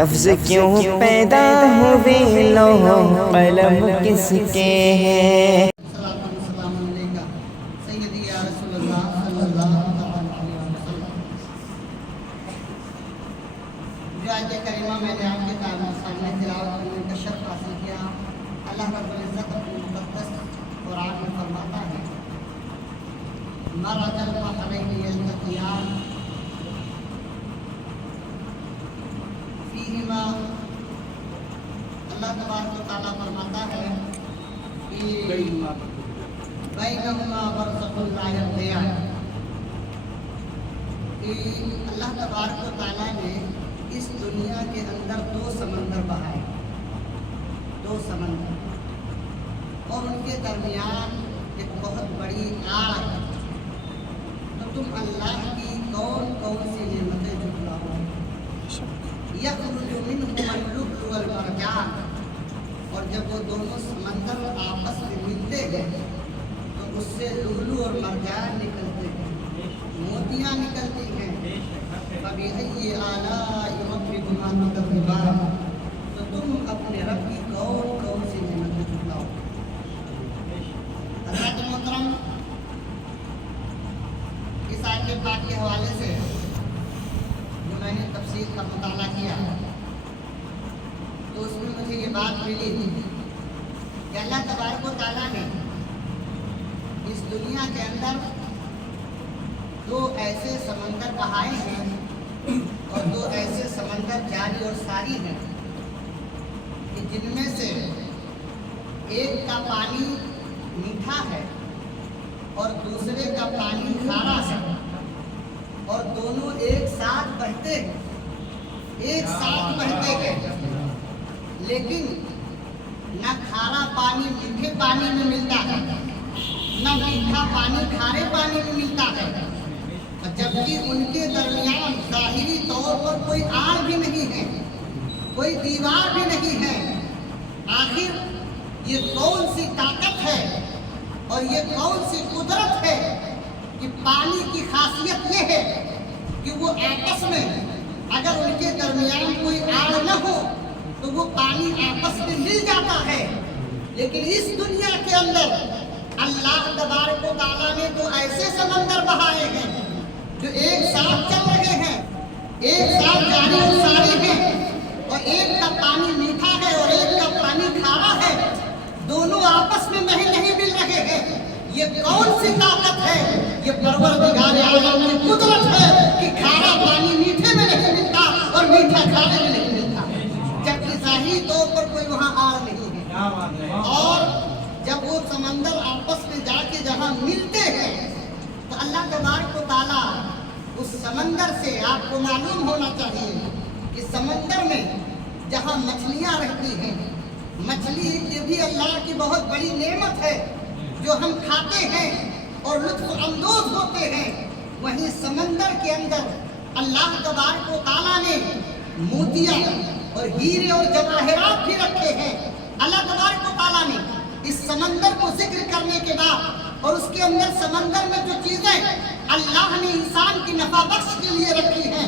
لفظ کیوں پیدا ہوئے لوح قلم کس کے ہیں؟ آیت کریمہ میں نے آپ کے سامنے تلاوت کرنے کا شرف حاصل کیا۔ اللہ رب العزت اپنے مقدس قرآن میں فرماتا ہے مرج البحرین یلتقیان فیہما، اللہ تبارک و تعالیٰ فرماتا ہے کہ بینہما برزخ لا یبغیان، کہ اللہ تبارک و تعالیٰ نے اس دنیا کے اندر دو سمندر بہائے، دو سمندر، اور ان کے درمیان ایک بہت بڑی آڑ ہے۔ تو تم اللہ کی کون کون سی نعمتیں جھٹلاؤ؟ یخرج منہما اللؤلؤ والمرجان، اور جب وہ دونوں سمندر آپس میں ملتے ہیں تو اس سے لؤلؤ اور مرجان نکلتے ہیں، موتیاں نکلتی ہیں۔ فَبِأَيِّ آلَاءِ رَبِّكُمَا تُكَذِّبَانِ، تو تم اپنے رب کی کون کون سی نعمتیں جھٹلاؤ؟ حضرات محترم، اس آیت پاک کے حوالے سے جو میں نے تفسیر کا مطالعہ کیا تو اس میں مجھے یہ بات ملی کہ اللہ تبارک و تعالیٰ نے اس دنیا کے اندر دو ایسے سمندر بہائے ہیں اور دو ایسے سمندر جاری اور ساری ہیں کہ جن میں سے ایک کا پانی میٹھا ہے اور دوسرے کا پانی کھارا ہے، اور دونوں ایک ساتھ بہتے ہیں، ایک ساتھ بہتے ہیں، لیکن نہ کھارا پانی میٹھے پانی میں ملتا ہے، نہ میٹھا پانی کھارے پانی میں ملتا ہے، جبکہ ان کے درمیان ظاہری طور پر کوئی آڑ بھی نہیں ہے، کوئی دیوار بھی نہیں ہے۔ آخر یہ کون سی طاقت ہے اور یہ کون سی قدرت ہے کہ پانی کی خاصیت یہ ہے کہ وہ آپس میں اگر ان کے درمیان کوئی آڑ نہ ہو تو وہ پانی آپس میں مل جاتا ہے۔ لیکن اس دنیا کے اندر اللہ تبارک و تعالیٰ نے تو ایسے سمندر بہائے ہیں جو ایک ساتھ چل رہے ہیں، ایک ساتھ جاری اور ساری ہیں، اور ایک کا پانی میٹھا ہے اور ایک کا پانی کھارا ہے، دونوں آپس میں نہیں مل رہے ہیں۔ یہ کون سی طاقت ہے؟ یہ پروردگار عالم کی قدرت ہے کہ کھارا پانی میٹھے میں نہیں ملتا اور میٹھا کھارے میں نہیں ملتا، جبکہ ظاہری طور پر کوئی وہاں آڑ نہیں ہے۔ اور جب وہ سمندر آپس میں جا کے جہاں ملتے ہیں تو اللہ تبارک و تعالیٰ اس سمندر سے، آپ کو معلوم ہونا چاہیے کہ سمندر میں جہاں مچھلیاں رہتی ہیں، مچھلی یہ بھی اللہ کی بہت بڑی نعمت ہے جو ہم کھاتے ہیں اور لطف اندوز ہوتے ہیں، وہیں سمندر کے اندر اللہ تبارک و تعالیٰ نے موتیاں اور ہیرے اور جواہرات بھی رکھے ہیں۔ اللہ تبارک و تعالیٰ نے اس سمندر کو ذکر کرنے کے بعد اور اس کے اندر سمندر میں جو چیزیں اللہ نے انسان کی نفع بخش کے لیے رکھی ہیں،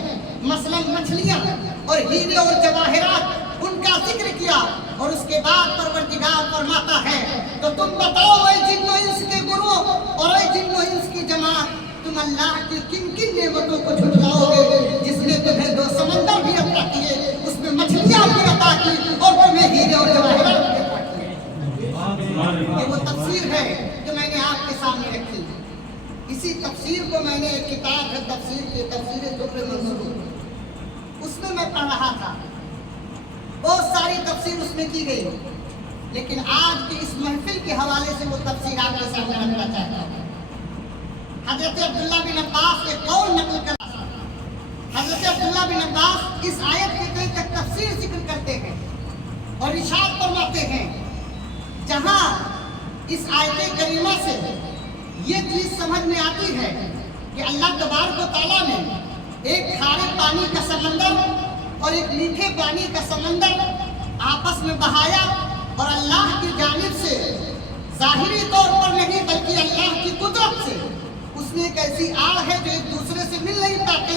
مثلا مچھلیاں اور ہیرے اور جواہرات، ان کا ذکر کیا، اور اس کے بعد پروردگار فرماتا ہے تو تم بتاؤ اے جن و انس کے گروہ اور اے جن و انس کی جماعت، تم اللہ کی کن کن نعمتوں کو جھٹلاؤ گے جس نے تمہیں دو سمندر بھی عطا کیے، اس میں مچھلیاں بھی عطا کی اور تمہیں ہیرے اور جواہرات بھی عطا کیے۔ یہ وہ تفسیر ہے جو میں نے آپ کے سامنے رکھی۔ اسی تفسیر کو میں نے ایک کتاب ہے تفسیر کی، تفسیر در منصور، اس میں پڑھ رہا تھا، بہت ساری تفسیر اس میں کی گئی، لیکن آج کی اس محفل کے حوالے سے وہ تفسیر آپ کے سامنے رکھنا چاہتا ہوں۔ حضرت عبداللہ بن عباس ایک قول نقل کر، حضرت عبداللہ بن عباس اس آیت کے کئی تک تفسیر ذکر کرتے ہیں اور ارشاد فرماتے ہیں جہاں اس آیت کریمہ سے یہ چیز سمجھ میں آتی ہے کہ اللہ تبارک و تعالیٰ نے ایک کھارے پانی کا سمندر اور ایک میٹھے پانی کا سمندر آپس میں بہایا، اور اللہ کی جانب سے ظاہری طور پر نہیں بلکہ اللہ کی قدرت سے اس میں ایک ایسی آڑ ہے جو ایک دوسرے سے مل نہیں پاتے،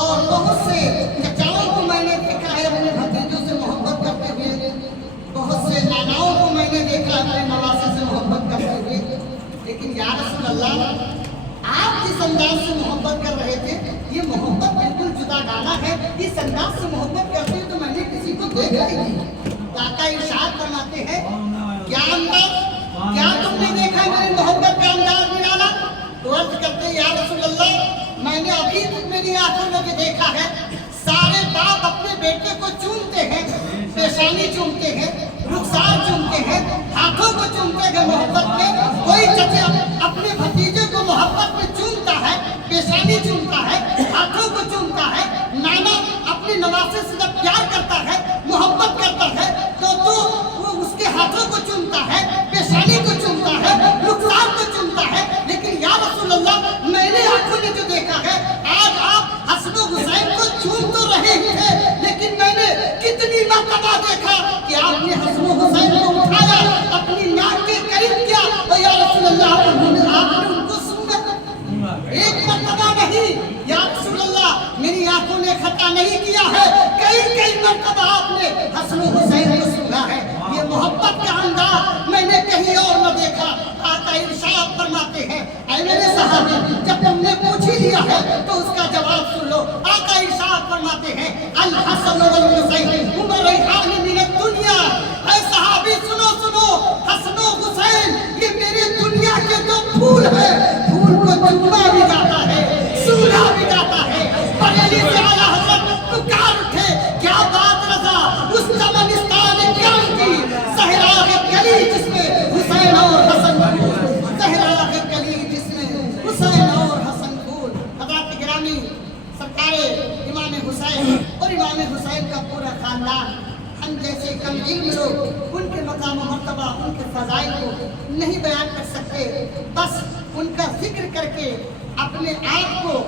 اور بہت سے چچاؤں کو میں نے دیکھا ہے اپنے بھتیجوں سے محبت کرتے ہوئے، بہت سے ناناؤں کو میں نے دیکھا اپنے نواسے سے محبت کرتے ہوئے، لیکن یا رسول اللہ آپ جس انداز سے محبت کر رہے تھے یہ محبت بالکل جدا گانا ہے، اس انداز سے محبت کرتے تو میں نے کسی کو دیکھا ہی نہیں۔ آقا ارشاد فرماتے ہیں کیا انداز، کیا تم نے دیکھا میری محبت کا انداز نرالا؟ تو عرض کرتے یا رسول اللہ میں نے ابھی تک میری آنکھوں میں دیکھا ہے سارے باپ اپنے بیٹے کو چومتے ہیں، پیشانی چومتے ہیں، رخسار چومتے ہیں، ہاتھوں کو چومتے ہیں محبت میں، کوئی چچا اپنے بھتیجے کو محبت میں چومتا ہے، پیشانی چومتا ہے، ہاتھوں کو چومتا ہے، نانا اپنے نواسے سے جب پیار کرتا ہے، محبت کرتا ہے تو وہ اس کے ہاتھوں کو چومتا ہے، پیشانی کو چومتا ہے، رخسار کو چومتا ہے، لیکن یا رسول اللہ میں نے آنکھوں نے جو دیکھا ہے آج آپ حسن و حسین کو چوم تو رہے ہی تھے لیکن میں نے کتنی مرتبہ دیکھا کہ آپ نے حسن و حسین کو اٹھایا اپنی ناک کے قریب کیا اور یا رسول اللہ آپ نے ان کو سنا، ایک مرتبہ نہیں یا رسول اللہ میری آنکھوں نے خطا نہیں کیا ہے، کئی مرتبہ آپ نے حسن و حسین کو سنا ہے۔ یہ محبت کا انداز میں نے کہیں اور نہ دیکھا۔ آقا ارشاد فرماتے ہیں اے میرے صحابی جب تم نے پوچھ ہی لیا ہے تو اس کا جواب سن لو۔ آقا ارشاد فرماتے ہیں الحسن والحسین ہما ریحان من الدنیا، اے صحابی سنو حسن و حسین یہ میری دنیا کے دو پھول ہیں، پھول کو چوما بھی جاتا ہے، سونا بھی جاتا ہے، بریلی سے اعلیٰ حضرت پکار اٹھے کیا بات رضا اس چمنستان قیام کی صحرا گلی جس میں حسین اور حسن پھول، صحرا گلی جس میں حسین اور حسن پھول۔ حضرات گرامی سرکار امام حسین اور امام حسین کا پورا خاندان، ہم جیسے کم علم لوگ ان کے مقام و مرتبہ ان کے فضائل کو نہیں بیان کر سکتے، بس ان کا ذکر کر کے اپنے آپ کو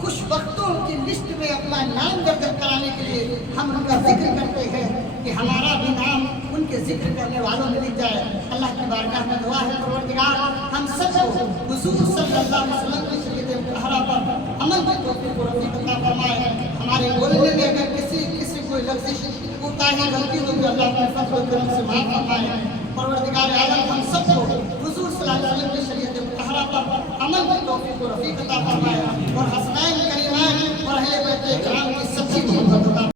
خوش بختوں کی لسٹ میں اپنا نام درج کرانے کے لیے ہم ان کا ذکر کرتے ہیں کہ ہمارا بھی نام ان کے ذکر کرنے والوں میں لکھ جائے۔ اللہ کی بارگاہ میں دعا ہے پروردگار ہم سب کو حضور صلی اللہ علیہ وسلم کی شریعت مطہرہ پر عمل کی توفیق و رفیق عطا فرمائے۔ ہمارے بولنے میں اگر کسی کو لفظ کوتاہی غلطی ہو تو اللہ اپنے فضل و کرم سے معاف فرمائے۔ پروردگار عالم ہم سب کو حضور صلی اللہ علیہ وسلم کی شریعت مطہرہ پر عمل کی توفیق و رفیق عطا فرمائے اور حسنین کریمین اور اہل بیت کرام کی سچی محبت